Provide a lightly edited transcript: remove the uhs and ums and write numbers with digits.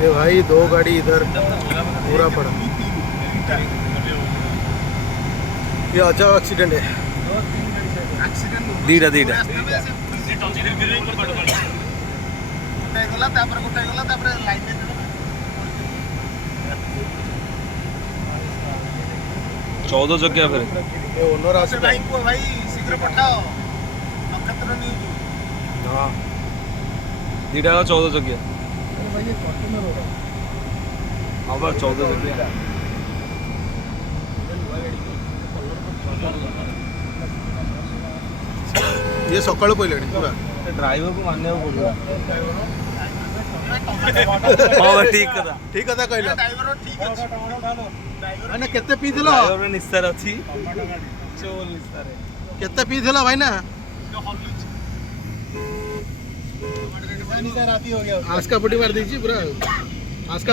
ये भाई 2 गाड़ी इधर पूरा पड़ा। ये अच्छा एक्सीडेंट है। दीटा दीटा चौदह चकिया फिर ये ओनर आसे भाई को भाई शीघ्र पठाओ नक्षत्र न्यूज। हाँ दीटा का 14 चकिया भाई ये फॉर्च्यूनर हो रहा हाँ बस 14 चकिया ये सकाळू पहिले पूरा ड्राइवर को मानने को बोल हाँ ठीक कथा ठीक है कहला ड्राइवर ठीक ଅଛି ड्राइवर भाई ना केते पी दिलो ड्राइवर निस्तार अच्छी चोल निस्तार है केते पी दिलो भाई ना राती हो गया आज का पुटी मार दीजिए पूरा आज का